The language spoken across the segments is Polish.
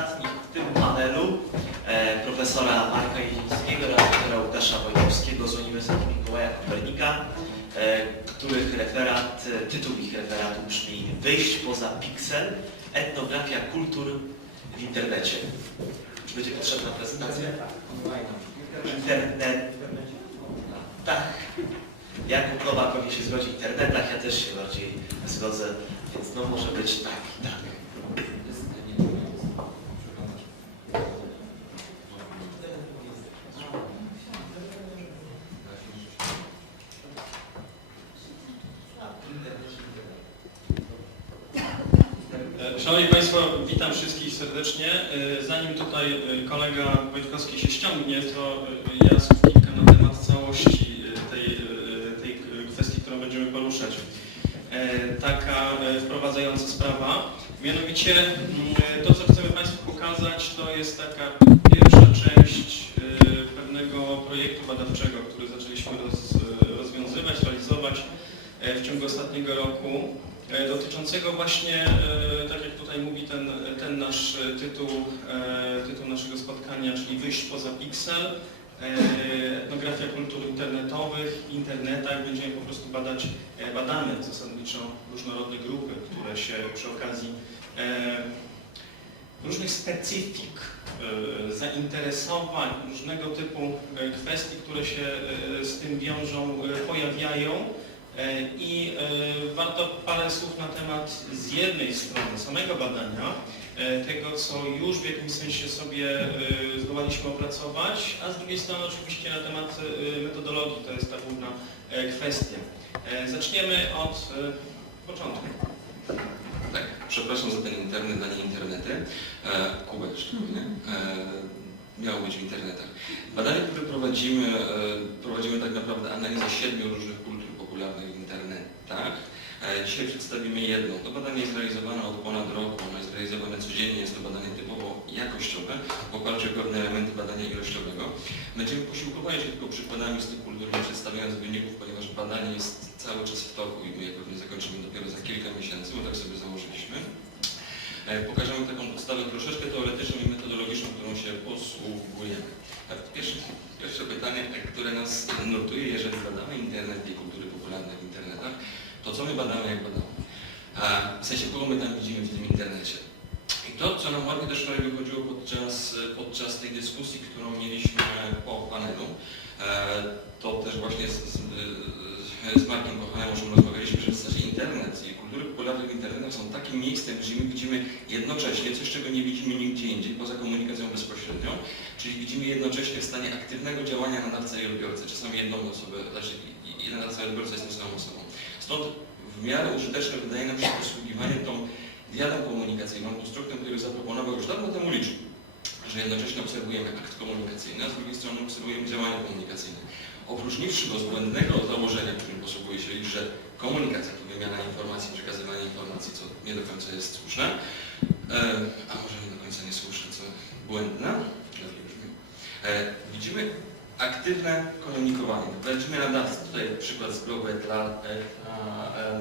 ostatnich w tym panelu e, profesora Marka Jezińskiego oraz doktora Łukasza Wojtkowskiego z Uniwersytetu Mikołaja Kopernika, e, których referat, e, tytuł ich referatu brzmi Wyjść poza piksel, etnografia kultur w internecie. Czy będzie potrzebna prezentacja? Internet. Tak. Jakub Nowak pewnie się zgodzi w internetach, ja też się bardziej zgodzę, więc no może być tak i tak. E, Szanowni Państwo, witam wszystkich serdecznie. E, Zanim tutaj e, kolega Wojtkowski się ściągnie, to e, ja słów kilka na temat całości e, tej, e, tej kwestii, którą będziemy poruszać. E, Taka e, wprowadzająca sprawa. Mianowicie mm, to, co chcemy Państwu pokazać, to jest taka pierwsza część e, pewnego projektu badawczego, który zaczęliśmy roz, rozwiązywać, realizować e, w ciągu ostatniego roku e, dotyczącego właśnie, e, tak jak tutaj mówi ten, ten nasz e, tytuł, e, tytuł naszego spotkania, czyli wyjść poza piksel, e, etnografia kultur internetowych, internetach. Będziemy po prostu badać, e, badamy zasadniczo różnorodne grupy, które się przy okazji e, różnych specyfik, e, zainteresowań, różnego typu e, kwestii, które się e, z tym wiążą, e, pojawiają. E, I e, warto parę słów na temat z jednej strony samego badania, e, tego co już w jakimś sensie sobie zdołaliśmy opracować, a z drugiej strony oczywiście na temat metodologii, to jest ta główna kwestia. Zaczniemy od początku. Tak, przepraszam za ten internet, a nie internety. Kuba jeszcze, nie? Miało być w internetach. Badanie, które prowadzimy, prowadzimy tak naprawdę analizę siedmiu różnych popularnych w internetach. E, dzisiaj przedstawimy jedno. To badanie jest realizowane od ponad roku, ono jest realizowane codziennie, jest to badanie typowo jakościowe, w oparciu o pewne elementy badania ilościowego. Będziemy posiłkowali się tylko przykładami z tych kultur, nie przedstawiając wyników, ponieważ badanie jest cały czas w toku i my je pewnie zakończymy dopiero za kilka miesięcy, bo tak sobie założyliśmy. E, Pokażemy taką podstawę troszeczkę teoretyczną i metodologiczną, którą się posługujemy. Tak, Pierwsze, pierwsze pytanie, e, które nas nurtuje, jeżeli badamy internet i popularne internetach, to co my badamy, jak badamy? A w sensie, kogo my tam widzimy w tym internecie? I to, co nam ładnie też wczoraj wychodziło podczas, podczas tej dyskusji, którą mieliśmy po panelu, e, to też właśnie z, z, z Markiem Kochanem, o czym rozmawialiśmy, że w zasadzie internet i kultury popularne w internetach są takim miejscem, gdzie my widzimy jednocześnie coś, czego nie widzimy nigdzie indziej, poza komunikacją bezpośrednią, czyli widzimy jednocześnie w stanie aktywnego działania nadawca i odbiorcy, czasami jedną osobę, znaczy i- i odbiorca jest tą samą osobą. Stąd w miarę użyteczne wydaje nam się posługiwanie tą diadą komunikacyjną, konstruktem, który zaproponował już dawno temu liczb, że jednocześnie obserwujemy akt komunikacyjny, a z drugiej strony obserwujemy działanie komunikacyjne. Opróczniwszy go z błędnego założenia, którym posługuje się liczb, że komunikacja to wymiana informacji, przekazywanie informacji, co nie do końca jest słuszne, e, a może nie do końca niesłuszne, co błędne. E, widzimy aktywne komunikowanie. Weźmy nadawcę, tutaj przykład z blogu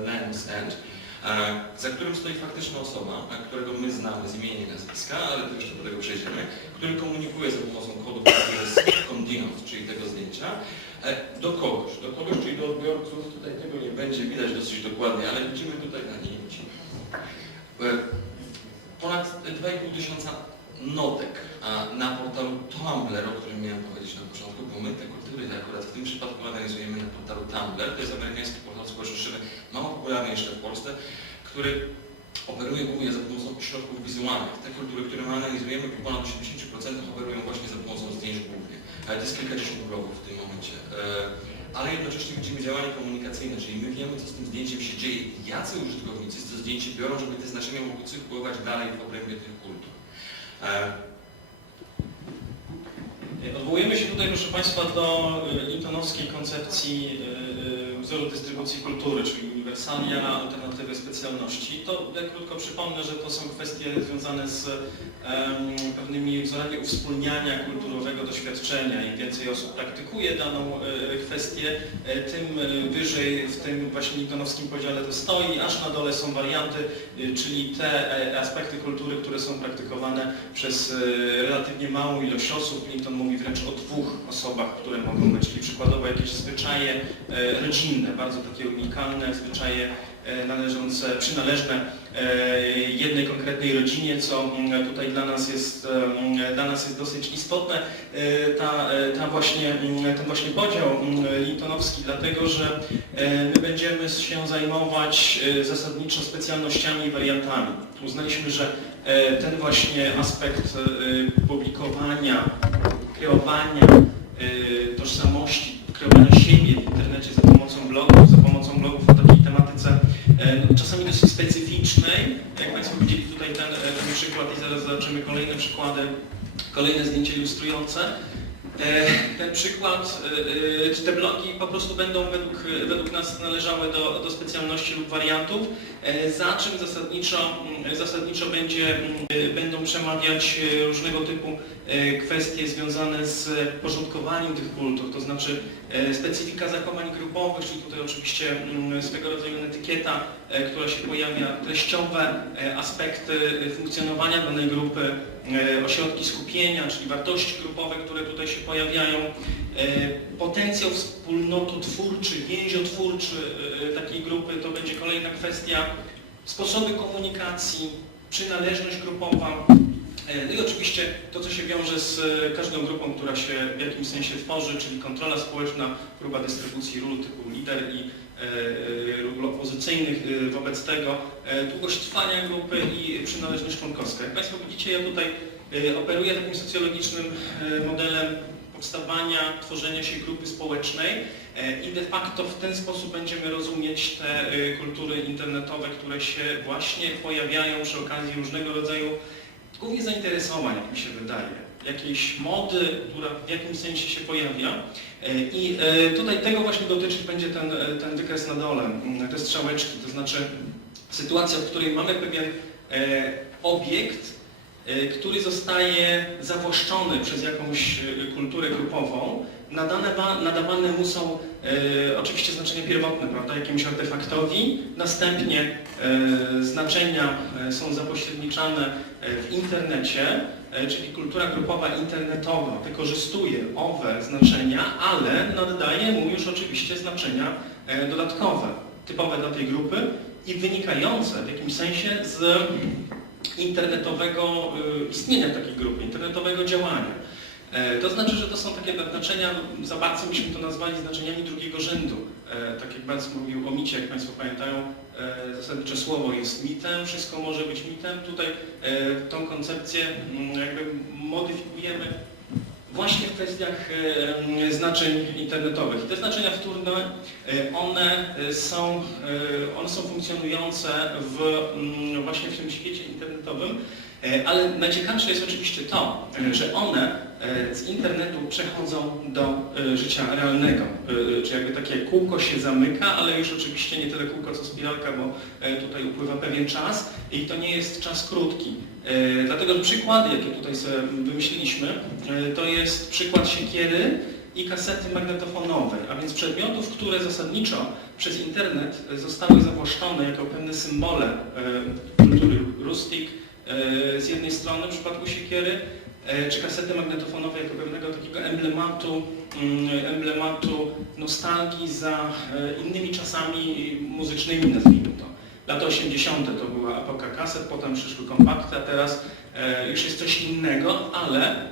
Lens End, e, za którym stoi faktyczna osoba, którego my znamy z imienia i nazwiska, ale to jeszcze do tego przejdziemy, który komunikuje za pomocą kodu, który jest convenant, czyli tego zdjęcia, e, do kogoś, do kogoś, czyli do odbiorców, tutaj tego nie będzie widać dosyć dokładnie, ale widzimy tutaj na widzimy. E, Ponad 2,5 tysiąca notek na portalu Tumblr, o którym miałem powiedzieć na początku, bo my te kultury akurat w tym przypadku analizujemy na portalu Tumblr, to jest amerykański portal społecznościowy, mało popularny jeszcze w Polsce, który operuje głównie za pomocą środków wizualnych. Te kultury, które my analizujemy, w ponad 80% operują właśnie za pomocą zdjęć głównie. Ale to jest kilkadziesiąt blogów w tym momencie. E, Ale jednocześnie widzimy działanie komunikacyjne, czyli my wiemy, co z tym zdjęciem się dzieje, jacy użytkownicy to zdjęcie biorą, żeby te znaczenia mogły cyrkulować dalej w obrębie tych kultur. E, Odwołujemy się tutaj, proszę Państwa, do y, Lintonowskiej koncepcji y, wzoru dystrybucji kultury, czyli uniwersalia, alternatywy, specjalności. To ja krótko przypomnę, że to są kwestie związane z pewnymi wzorami uwspólniania kulturowego doświadczenia. Im więcej osób praktykuje daną kwestię, tym wyżej w tym właśnie lintonowskim podziale to stoi, aż na dole są warianty, czyli te e, aspekty kultury, które są praktykowane przez e, relatywnie małą ilość osób. Linton mówi wręcz o dwóch osobach, które mogą być, czyli przykładowo jakieś zwyczaje e, rodzinne, bardzo takie unikalne zwyczaje e, należące, przynależne e, jednej konkretnej rodzinie, co mm, tutaj dla nas jest, em, dla nas jest dosyć istotne. Ta, ta właśnie, mm, ten właśnie podział mm, lintonowski, dlatego że my będziemy się zajmować zasadniczo specjalnościami i wariantami. Uznaliśmy, że ten właśnie aspekt publikowania, kreowania e, tożsamości, kreowania siebie w internecie za pomocą blogów, za pomocą blogów o takiej tematyce no, czasami dosyć specyficznej. Jak Państwo widzieli tutaj ten, e, ten przykład i zaraz zobaczymy kolejne przykłady, kolejne zdjęcie ilustrujące. E, Ten przykład, e, e, czy te blogi po prostu będą według, według nas należały do, do specjalności lub wariantów, za czym zasadniczo, mm, zasadniczo będzie, mm, będą przemawiać różnego typu kwestie związane z porządkowaniem tych kultur, to znaczy specyfika zachowań grupowych, czyli tutaj oczywiście mm, swego rodzaju etykieta, która się pojawia, treściowe e, aspekty e, funkcjonowania danej grupy, e, ośrodki skupienia, czyli wartości grupowe, które tutaj się pojawiają, e, potencjał wspólnototwórczy, więziotwórczy e, takiej grupy, to będzie kolejna kwestia, sposoby komunikacji, przynależność grupowa, e, no i oczywiście to, co się wiąże z e, każdą grupą, która się w jakimś sensie tworzy, czyli kontrola społeczna, próba dystrybucji ról typu lider i e, e, ról opozycyjnych e, wobec tego, e, długość trwania grupy i przynależność członkowska. Jak Państwo widzicie, ja tutaj e, operuję takim socjologicznym e, modelem powstawania, tworzenia się grupy społecznej e, i de facto w ten sposób będziemy rozumieć te e, kultury internetowe, które się właśnie pojawiają przy okazji różnego rodzaju głównie zainteresowań, jak mi się wydaje, jakiejś mody, która w jakimś sensie się pojawia. E, I e, tutaj tego właśnie dotyczyć będzie ten, e, ten wykres na dole, m, te strzałeczki, to znaczy sytuacja, w której mamy pewien obiekt, który zostaje zawłaszczony przez jakąś kulturę grupową, nadane, wa- nadawane mu są e, oczywiście znaczenia pierwotne, prawda, jakiemuś artefaktowi, następnie e, znaczenia są zapośredniczane w internecie, e, czyli kultura grupowa internetowa wykorzystuje owe znaczenia, ale naddaje mu już oczywiście znaczenia e, dodatkowe, typowe dla tej grupy i wynikające w jakimś sensie z internetowego istnienia takiej grupy, internetowego działania. E, To znaczy, że to są takie znaczenia, za bardzo byśmy to nazwali znaczeniami drugiego rzędu. E, Tak jak Benz mówił o micie, jak Państwo pamiętają, e, zasadnicze słowo jest mitem, wszystko może być mitem. Tutaj tą koncepcję mm, jakby modyfikujemy właśnie w kwestiach znaczeń internetowych. I te znaczenia wtórne, one są, one są funkcjonujące w, mm, właśnie w tym świecie internetowym, ale najciekawsze jest oczywiście to, e, że one e, z internetu przechodzą do e, życia realnego, e, czy jakby takie kółko się zamyka, ale już oczywiście nie tyle kółko co spiralka, bo e, tutaj upływa pewien czas i to nie jest czas krótki. E, Dlatego że przykłady, jakie tutaj sobie wymyśliliśmy, e, to jest przykład siekiery i kasety magnetofonowej, a więc przedmiotów, które zasadniczo przez internet zostały zawłaszczone jako pewne symbole e, kultury rustic e, z jednej strony w przypadku siekiery, e, czy kasety magnetofonowe jako pewnego takiego emblematu, mm, emblematu nostalgii za e, innymi czasami muzycznymi, nazwijmy to. Lata 80. to była epoka kaset, potem przyszły kompakty, a teraz e, już jest coś innego, ale e,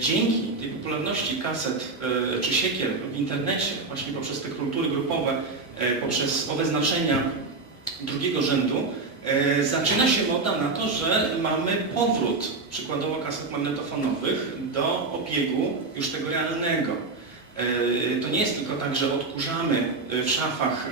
dzięki tej popularności kaset e, czy siekier w internecie, właśnie poprzez te kultury grupowe, e, poprzez owe znaczenia drugiego rzędu, e, zaczyna się moda na to, że mamy powrót przykładowo kaset magnetofonowych do obiegu już tego realnego. E, To nie jest tylko tak, że odkurzamy e, w szafach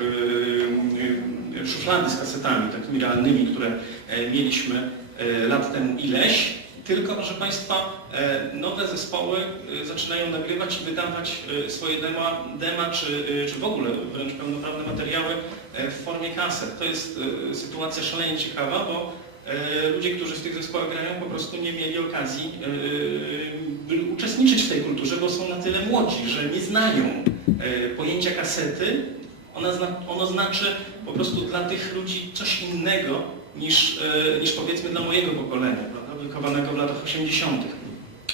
e, e, szuflady z kasetami takimi realnymi, które e, mieliśmy e, lat temu ileś tylko proszę Państwa, e, nowe zespoły e, zaczynają nagrywać i wydawać e, swoje dema, dema czy, czy w ogóle wręcz pełnoprawne materiały w formie kaset. To jest sytuacja szalenie ciekawa, bo ludzie, którzy w tych zespołach grają, po prostu nie mieli okazji uczestniczyć w tej kulturze, bo są na tyle młodzi, że nie znają pojęcia kasety. Ona ono znaczy po prostu dla tych ludzi coś innego niż, niż powiedzmy dla mojego pokolenia, wychowanego w latach 80.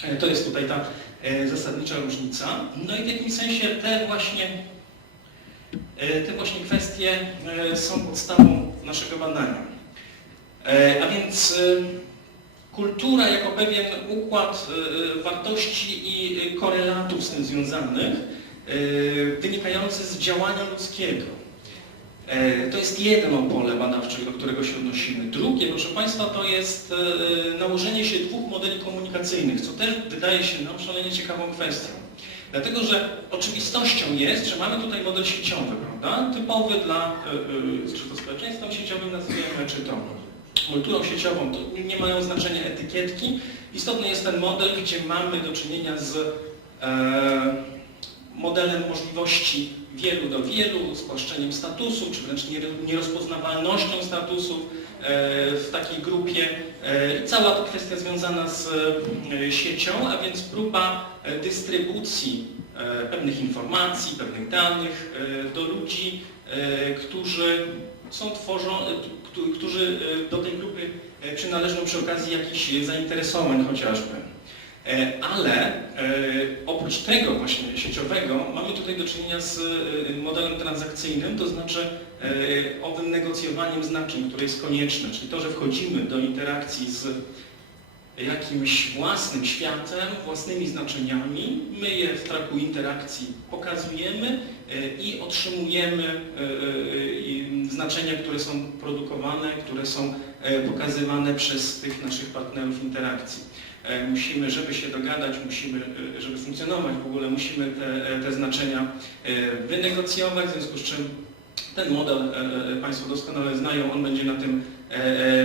E, To jest tutaj ta e, zasadnicza różnica. No i w jakimś sensie te właśnie, e, te właśnie kwestie są podstawą naszego badania. A więc kultura jako pewien układ wartości i korelatów z tym związanych, wynikający z działania ludzkiego. E, To jest jedno pole badawcze, do którego się odnosimy. Drugie, proszę Państwa, to jest e, nałożenie się dwóch modeli komunikacyjnych, co też wydaje się nam szalenie ciekawą kwestią. Dlatego, że oczywistością jest, że mamy tutaj model sieciowy, prawda? Typowy dla, e, e, czy to społeczeństwem sieciowym nazwijmy, czy to kulturą sieciową, to nie mają znaczenia etykietki. Istotny jest ten model, gdzie mamy do czynienia z e, modelem możliwości wielu do wielu, spłaszczeniem statusu, czy wręcz nier- nierozpoznawalnością statusów e, w takiej grupie. E, cała ta kwestia związana z e, siecią, a więc próba dystrybucji pewnych informacji, pewnych danych do ludzi, którzy są tworzą, któ- którzy do tej grupy przynależą przy okazji jakichś zainteresowań chociażby. E, Ale e, oprócz tego właśnie sieciowego mamy tutaj do czynienia z e, modelem transakcyjnym, to znaczy owym negocjowaniem znaczeń, które jest konieczne, czyli to, że wchodzimy do interakcji z jakimś własnym światem, własnymi znaczeniami, my je w trakcie interakcji pokazujemy i otrzymujemy znaczenia, które są produkowane, które są pokazywane przez tych naszych partnerów interakcji. E, Musimy, żeby się dogadać, musimy, e, żeby funkcjonować w ogóle, musimy te, e, te znaczenia wynegocjować, w związku z czym ten model Państwo doskonale znają, on będzie na tym,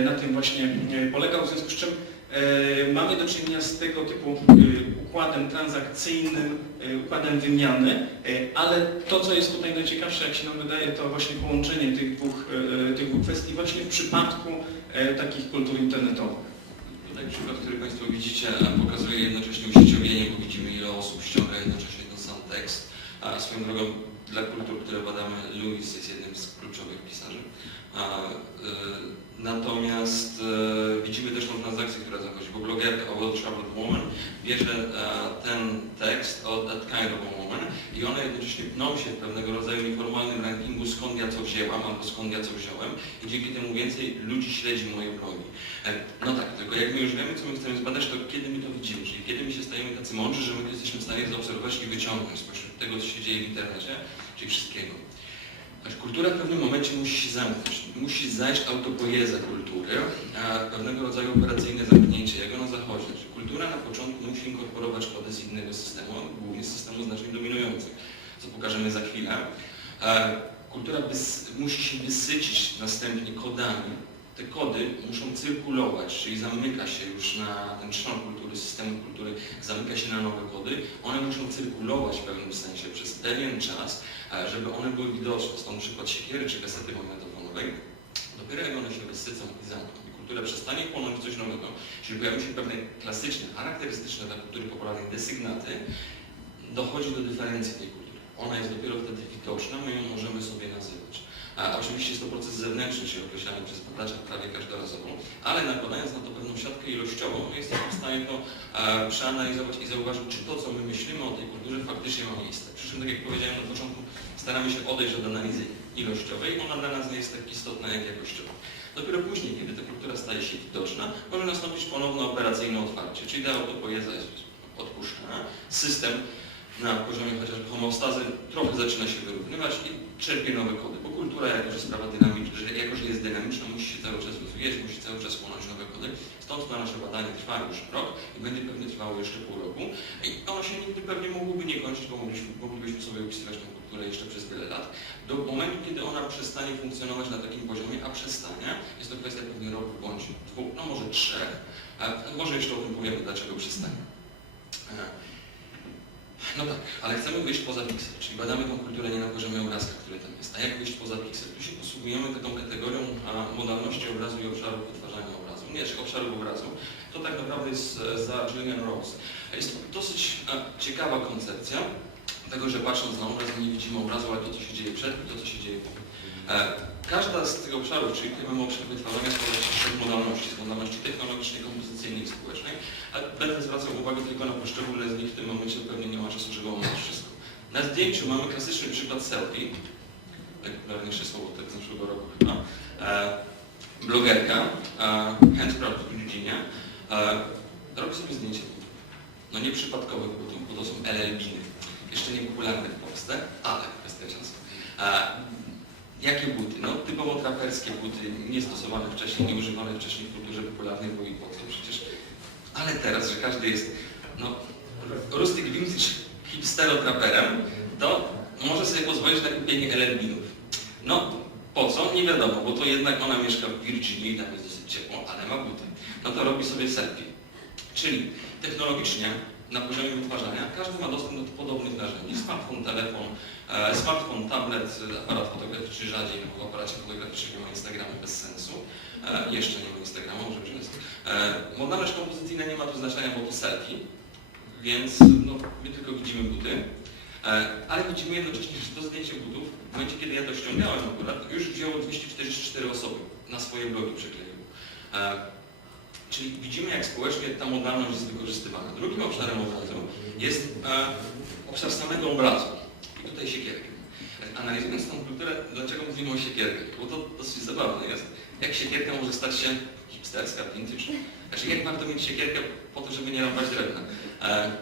na tym właśnie polegał, w związku z czym mamy do czynienia z tego typu układem transakcyjnym, układem wymiany, ale to, co jest tutaj najciekawsze, jak się nam wydaje, to właśnie połączenie tych dwóch, tych dwóch kwestii właśnie w przypadku takich kultur internetowych. Tutaj przykład, który Państwo widzicie, a pokazuje jednocześnie usieciowienie, bo widzimy ile osób ściąga jednocześnie ten sam tekst. A swoją drogą dla kultur, które badamy, Lewis jest jednym z kluczowych pisarzy. A, y, natomiast y, widzimy też tą transakcję, która zachodzi, bo blogerka o Well Traveled Woman bierze e, ten tekst od That Kind of a Woman i one jednocześnie pną się w pewnego rodzaju nieformalnym rankingu skąd ja co wzięłam albo skąd ja co wziąłem i dzięki temu więcej ludzi śledzi moje blogi. E, No tak, tylko jak my już wiemy, co my chcemy zbadać, to kiedy my to widzimy, czyli kiedy my się stajemy tacy mądrzy, że my jesteśmy w stanie zaobserwować i wyciągnąć spośród tego, co się dzieje w internecie, czyli wszystkiego. Znaczy, kultura w pewnym momencie musi się zamknąć, musi zajść autopoieza kultury, a pewnego rodzaju operacyjne zamknięcie, jak ono zachodzi. Znaczy, kultura na początku musi inkorporować kody z innego systemu, głównie systemu znaczeń dominujących, co pokażemy za chwilę. Kultura musi się wysycić następnie kodami, te kody muszą cyrkulować, czyli zamyka się już na ten trzon kultury, systemu kultury, zamyka się na nowe kody. One muszą cyrkulować w pewnym sensie przez pewien czas, e, żeby one były widoczne. Stąd przykład siekiery czy kasety magnetofonowej. Dopiero jak one się wysycą i zamkną kultura przestanie chłonąć coś nowego, czyli pojawią się pewne klasyczne, charakterystyczne dla kultury popularnej desygnaty, dochodzi do dyferencji tej kultury. Ona jest dopiero wtedy widoczna, my ją możemy sobie nazywać. A oczywiście jest to proces zewnętrzny, czyli określany przez badacza prawie każdorazowo, ale nakładając na to pewną siatkę ilościową, jesteśmy w stanie to e, przeanalizować i zauważyć, czy to, co my myślimy o tej kulturze, faktycznie ma miejsce. Przy czym, tak jak powiedziałem na początku, staramy się odejść od analizy ilościowej, ona dla nas nie jest tak istotna jak jakościowa. Dopiero później, kiedy ta kultura staje się widoczna, może nastąpić ponowne operacyjne otwarcie, czyli ta autopoieza jest odpuszczana, system na poziomie chociażby homeostazy trochę zaczyna się wyrównywać i czerpie nowe kody, bo kultura jako, że sprawa dynamiczna, że jako, że jest dynamiczna, musi się cały czas rozwijać, musi cały czas chłonąć nowe kody. Stąd to nasze badanie trwa już rok i będzie pewnie trwało jeszcze pół roku. I ono się nigdy pewnie mogłoby nie kończyć, bo moglibyśmy, moglibyśmy sobie opisywać tę kulturę jeszcze przez wiele lat. Do momentu, kiedy ona przestanie funkcjonować na takim poziomie, a przestanie, jest to kwestia pewnie roku bądź dwóch, no może trzech. Może jeszcze o tym powiemy, dlaczego przestanie. No tak, ale chcemy wyjść poza piksel, czyli badamy tą kulturę nie na poziomie obrazka, który tam jest. A jak wyjść poza piksel? Tu się posługujemy taką kategorią a, modalności obrazu i obszarów wytwarzania obrazu. Nie, czy obszarów obrazu. To tak naprawdę jest e, za Julian Rose. Jest to dosyć e, ciekawa koncepcja tego, że patrząc na obraz nie widzimy obrazu, ale to, co się dzieje przed i to, co się dzieje po. E, Każda z tych obszarów, czyli tutaj mamy obszar wytwarzania trzech modalności, z modalności technologicznej, kompozycyjnej i społecznej, ale będę zwracał uwagę tylko na poszczególne z nich w tym momencie, pewnie nie ma czasu, żeby omówić wszystko. Na zdjęciu mamy klasyczny przykład selfie, najpopularniejsze słowo tak z zeszłego roku chyba, e, blogerka, e, handcraft w dziedzinie, e, robi sobie zdjęcie butów. No nieprzypadkowych butów, bo to są LLB-ny. Jeszcze nie popularne w Polsce, ale kwestia czasu. E, Jakie buty? No typowo traperskie buty, niestosowane wcześniej, nieużywane wcześniej w kulturze popularnej, bo i po co przecież. Ale teraz, że każdy jest no, rustic vintage hipstero-traperem, to może sobie pozwolić na kupienie LLB-ów. No po co? Nie wiadomo, bo to jednak ona mieszka w Virginii, tam jest dosyć ciepło, ale ma buty. No to robi sobie selfie. Czyli technologicznie na poziomie wytwarzania każdy ma dostęp do podobnych narzędzi. Smartfon, telefon, e, smartfon, tablet, aparat fotograficzny rzadziej, bo w aparacie fotograficznym nie ma Instagramu bez sensu. E, jeszcze nie ma Instagrama, może już jest. Modalność kompozycyjna nie ma tu znaczenia, bo to selfie, więc no, my tylko widzimy buty. E, ale widzimy jednocześnie, że to zdjęcie butów, w momencie kiedy ja to ściągałem akurat, już wzięło 244 osoby na swoje blogi przekleiło. E, Czyli widzimy, jak społecznie ta modalność jest wykorzystywana. Drugim obszarem obrazu jest e, obszar samego obrazu. I tutaj siekierkę. Analizując tą kulturę, dlaczego mówimy o siekierkach? Bo to dosyć zabawne jest. Jak siekierka może stać się hipsterska, vintage? Znaczy, jak warto mieć siekierkę po to, żeby nie rąbać drewna? E,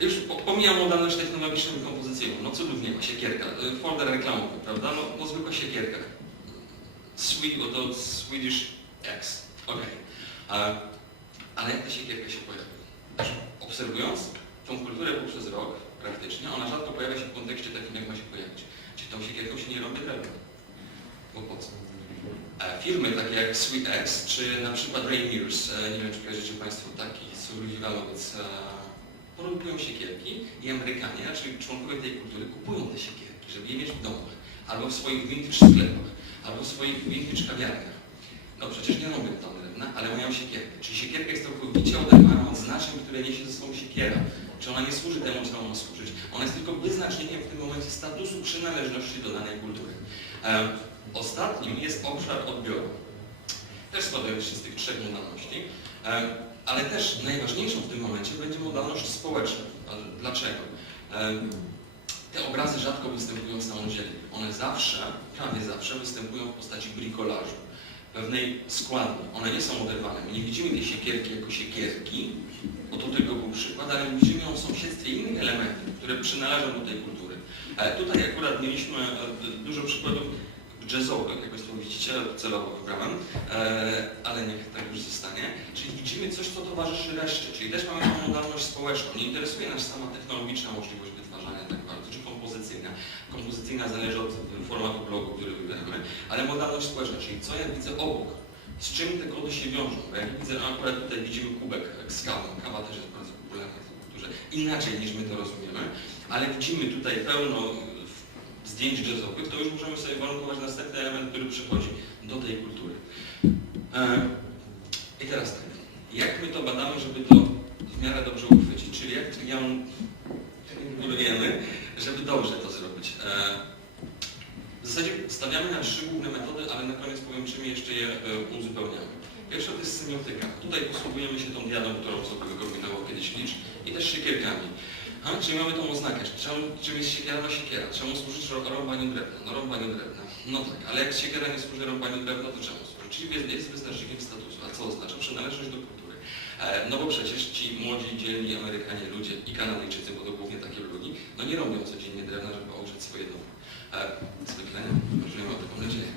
już po- pomijam modalność technologiczną i kompozycyjną. No cudów nie ma, siekierka. E, Folder reklamowy, prawda? No, no zwykła siekierka. Bo to Swedish X. Okej. A- Ale jak ta siekierka się? Znaczy, Obserwując tą kulturę poprzez rok praktycznie, ona rzadko pojawia się w kontekście takim, jak ma się pojawić. Czyli tą siekierką się nie robi drewna. Bo po co? E, Firmy takie jak SweetX, czy na przykład Rainiers, e, nie wiem czy kojarzycie Państwo taki survivalowiec, e, produkują siekierki i Amerykanie, czyli członkowie tej kultury, kupują te siekierki, żeby je mieć w domach, albo w swoich vintage sklepach, albo w swoich vintage kawiarniach. No przecież nie robią tam ale mają siekierkę. Czyli siekierka jest całkowicie oderwana od znaczeń, które niesie ze sobą siekiera. Czy ona nie służy temu, ona ma służyć. Ona jest tylko wyznacznikiem w tym momencie statusu przynależności do danej kultury. Ostatnim jest obszar odbioru. Też składający się z tych trzech modalności. Ale też najważniejszą w tym momencie będzie modalność społeczna. Dlaczego? Te obrazy rzadko występują samodzielnie. One zawsze, prawie zawsze występują w postaci bricolażu pewnej składni. One nie są oderwane. My nie widzimy tej siekierki jako siekierki, bo to tylko był przykład, ale widzimy ją w sąsiedztwie innych elementów, które przynależą do tej kultury. E, tutaj akurat mieliśmy e, dużo przykładów jazzowych, jak Państwo widzicie, celowo wybrałem, e, ale niech tak już zostanie. Czyli widzimy coś, co towarzyszy reszcie, czyli też mamy tą modalność społeczną. Nie interesuje nas sama technologiczna możliwość wytwarzania tak bardzo, czy kompozycyjna. Kompozycyjna zależy od formatu blogu, który wybieramy, ale modalność społeczna, czyli co ja widzę obok, z czym te kody się wiążą. Bo jak widzę, no akurat tutaj widzimy kubek z kawą, kawa też jest bardzo popularna w kulturze, inaczej niż my to rozumiemy, ale widzimy tutaj pełno e, zdjęć jazzowych, to już możemy sobie warunkować następny element, który przychodzi do tej kultury. E, I teraz tak, jak my to badamy, żeby to w miarę dobrze uchwycić, czyli jak ją budujemy, żeby dobrze to zrobić. E, w zasadzie stawiamy na trzy główne metody, ale na koniec powiem, czym jeszcze je e, uzupełniamy. Pierwsza to jest semiotyka. Tutaj posługujemy się tą diadą, którą sobie wykombinował kiedyś Licz i też siekierkami. A, czyli mamy tą oznakę. Czemu, czym jest siekiera? No siekiera. Czemu służy ro- rąbaniu drewna? No rąbaniu drewna. No tak, ale jak siekiera nie służy rąbaniu drewna, to czemu służy? Czyli jest, jest wyznacznikiem statusu. A co oznacza? Przynależność do kultury. E, No bo przecież ci młodzi, dzielni Amerykanie ludzie i Kanadyjczycy, bo to głównie takie ludzie, no nie robią codziennie drewna, żeby ogrzeć swoje domy. E, Zwykle żyją o taką nadzieję.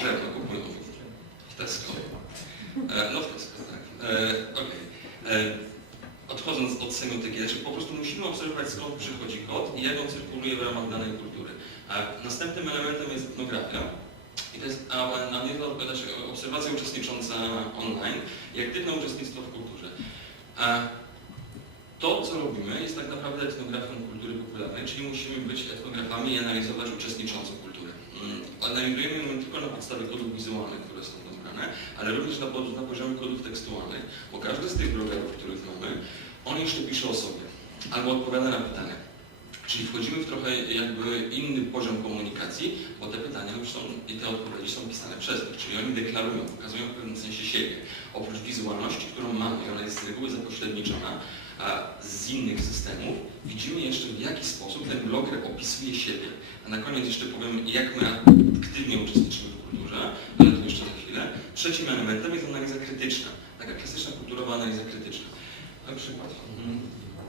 Drewno kupują w Tesco. E, No w Tesco, tak. E, Odchodząc od semiotyki, znaczy po prostu musimy obserwować skąd przychodzi kod i jak on cyrkuluje w ramach danej kultury. Następnym elementem jest etnografia. I to jest a, a, nie, to, znaczy obserwacja uczestnicząca online i aktywne uczestnictwo w kulturze. A to, co robimy, jest tak naprawdę etnografią kultury popularnej, czyli musimy być etnografami i analizować uczestniczącą kulturę. Mm, Analizujemy ją tylko na podstawie kodów wizualnych, które są rozgrane, ale również na, na poziomie kodów tekstualnych, bo każdy z tych blogerów, których mamy, on jeszcze pisze o sobie albo odpowiada na pytania. Czyli wchodzimy w trochę jakby inny poziom komunikacji, bo te pytania już są i te odpowiedzi są pisane przez nich, czyli oni deklarują, pokazują w pewnym sensie siebie. Oprócz wizualności, którą mamy, i ona jest z reguły zapośredniczona z innych systemów, widzimy jeszcze w jaki sposób ten bloger opisuje siebie. A na koniec jeszcze powiem, jak my aktywnie uczestniczymy w kulturze, ale to jeszcze za chwilę. Trzecim elementem jest analiza krytyczna, taka klasyczna kulturowa analiza krytyczna. Na przykład, mm,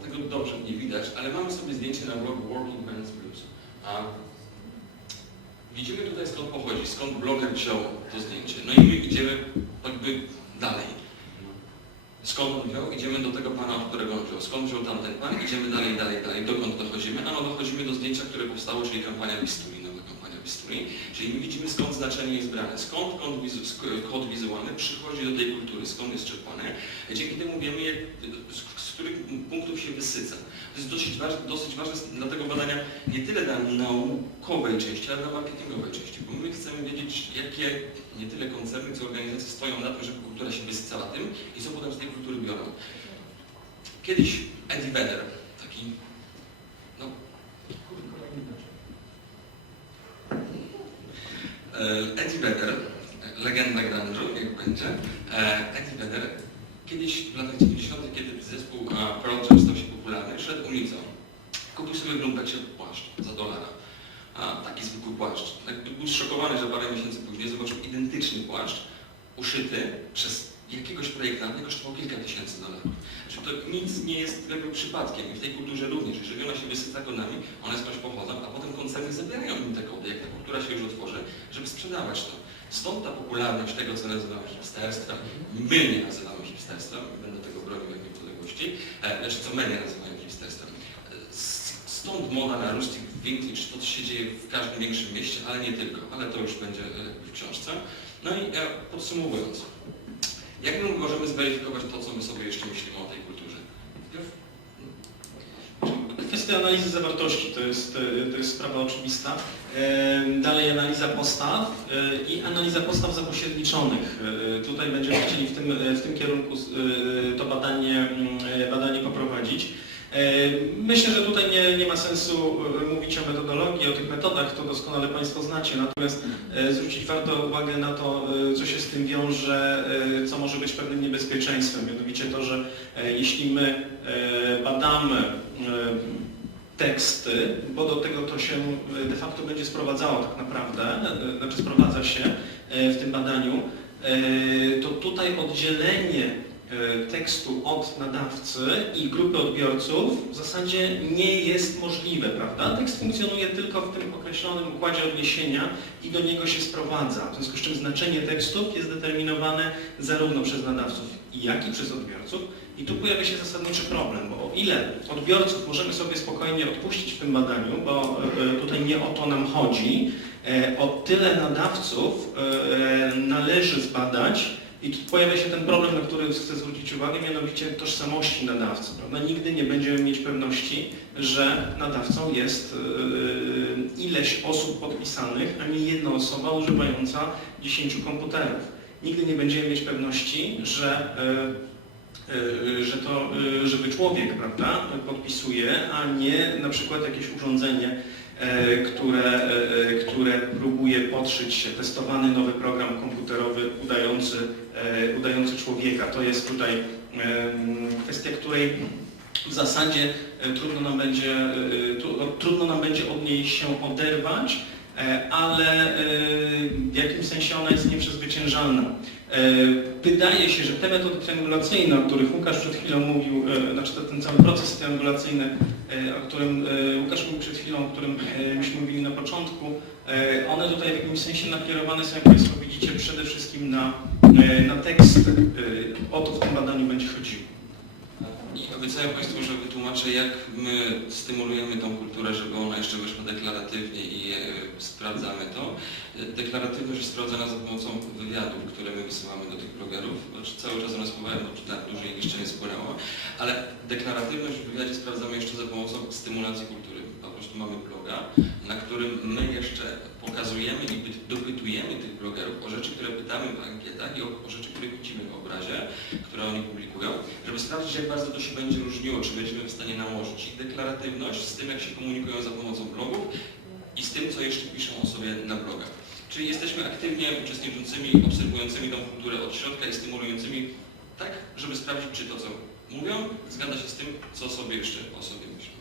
tego dobrze nie widać, ale mamy sobie zdjęcie na blogu Working Men's Blues. A widzimy tutaj skąd pochodzi, skąd bloger wziął to zdjęcie. No i my idziemy jakby dalej. Skąd on wziął? Idziemy do tego pana, od którego on wziął. Skąd wziął tamten pan? Idziemy dalej, dalej, dalej. Dokąd dochodzimy? Ano dochodzimy do zdjęcia, które powstało, czyli kampania Bisturi, Bisturi. Czyli my widzimy skąd znaczenie jest brane, skąd kod, wizu, kod wizualny przychodzi do tej kultury, skąd jest czerpany. Dzięki temu wiemy, jak, z, z których punktów się wysyca. To jest dosyć ważne, dosyć ważne badania nie tyle dla naukowej części, ale dla marketingowej części, bo my chcemy wiedzieć, jakie nie tyle koncerny, co organizacje stoją na tym, żeby kultura się wysycała tym i co potem z tej kultury biorą. Kiedyś Eddie Vedder, taki, no, e, Eddie Vedder, legenda grunge'u, jak będzie, e, Eddie Vedder kiedyś w latach 90., kiedy zespół e, Pearl Jam stał się popularny, szedł ulicą. Kupił sobie w lumpeksie płaszcz za dolara. Taki zwykły płaszcz. Jakby był zszokowany, że parę miesięcy później zobaczył identyczny płaszcz, uszyty przez jakiegoś projektanta i kosztował kilka tysięcy dolarów. Czyli to nic nie jest jakby przypadkiem i w tej kulturze również. Jeżeli ona się wysyca kodami, one skądś pochodzą, a potem koncerny zabierają im te kody, jak ta kultura się już otworzy, żeby sprzedawać to. Stąd ta popularność tego, co nazywamy hipsterstwem. My nie nazywamy hipsterstwem, będę tego bronił jak niepodległości, e, lecz co nie nazywają hipsterstwem. E, Stąd moda na rustic vintage, to się dzieje w każdym większym mieście, ale nie tylko, ale to już będzie e, w książce. No i podsumowując, jak my możemy zweryfikować to, co my sobie jeszcze myślimy o tej kulturze? Kwestia analizy zawartości to jest, e, to jest sprawa oczywista. Dalej analiza postaw e, i analiza postaw zapośredniczonych. E, Tutaj będziemy chcieli w tym, w tym kierunku to badanie, mm, badanie poprowadzić. E, Myślę, że tutaj nie, nie ma sensu e, mówić o metodologii, o tych metodach, to doskonale Państwo znacie, natomiast e, zwrócić warto uwagę na to, co się z tym wiąże, co może być pewnym niebezpieczeństwem, mianowicie to, że jeśli my badamy teksty, bo do tego to się de facto będzie sprowadzało tak naprawdę, znaczy sprowadza się w tym badaniu, to tutaj oddzielenie tekstu od nadawcy i grupy odbiorców w zasadzie nie jest możliwe, prawda? Tekst funkcjonuje tylko w tym określonym układzie odniesienia i do niego się sprowadza. W związku z czym znaczenie tekstów jest determinowane zarówno przez nadawców, jak i przez odbiorców. I tu pojawia się zasadniczy problem, bo o ile odbiorców możemy sobie spokojnie odpuścić w tym badaniu, bo e, tutaj nie o to nam chodzi, e, o tyle nadawców e, należy zbadać i pojawia się ten problem, na który chcę zwrócić uwagę, mianowicie tożsamości nadawcy. Prawda? Nigdy nie będziemy mieć pewności, że nadawcą jest e, ileś osób podpisanych, a nie jedna osoba używająca 10 komputerów. Nigdy nie będziemy mieć pewności, że y, że to, y, żeby człowiek, prawda, podpisuje, a nie na przykład jakieś urządzenie, które, e, które próbuje podszyć testowany nowy program komputerowy udający, e, udający człowieka. To jest tutaj kwestia, której w zasadzie e, trudno nam będzie, e, tru- no, trudno nam będzie od niej się oderwać, e, ale e, w jakimś sensie ona jest nieprzezwyciężalna. E, Wydaje się, że te metody triangulacyjne, o których Łukasz przed chwilą mówił, e, znaczy ten- cały proces triangulacyjny, e, o którym e, Łukasz mówił przed chwilą, o którym e, myśmy mówili na początku, e, one tutaj w jakimś sensie nakierowane są, jak Państwo widzicie, przede wszystkim na, e, na tekst. E, O to w tym badaniu będzie chodziło. I obiecaję Państwu, że wytłumaczę, jak my stymulujemy tą kulturę, żeby ona jeszcze wyszła deklaratywnie i e, sprawdzamy to. Deklaratywność jest sprawdzana za pomocą wywiadów, które my wysyłamy do tych blogerów. Znaczy, cały czas one spływają, bo na dużej jeszcze nie spłynęło, ale deklaratywność w wywiadzie sprawdzamy jeszcze za pomocą stymulacji kultury. Po prostu mamy bloga, na którym my jeszcze pokazujemy i py- dopytujemy tych blogerów o rzeczy, które pytamy w ankietach i o, o rzeczy, które widzimy w obrazie, które oni publikują, żeby sprawdzić, jak bardzo to się będzie różniło, czy będziemy w stanie nałożyć ich deklaratywność z tym, jak się komunikują za pomocą blogów i z tym, co jeszcze piszą o sobie na blogach. Czyli jesteśmy aktywnie uczestniczącymi, obserwującymi tą kulturę od środka i stymulującymi tak, żeby sprawdzić, czy to, co mówią, zgadza się z tym, co sobie jeszcze o sobie myślą.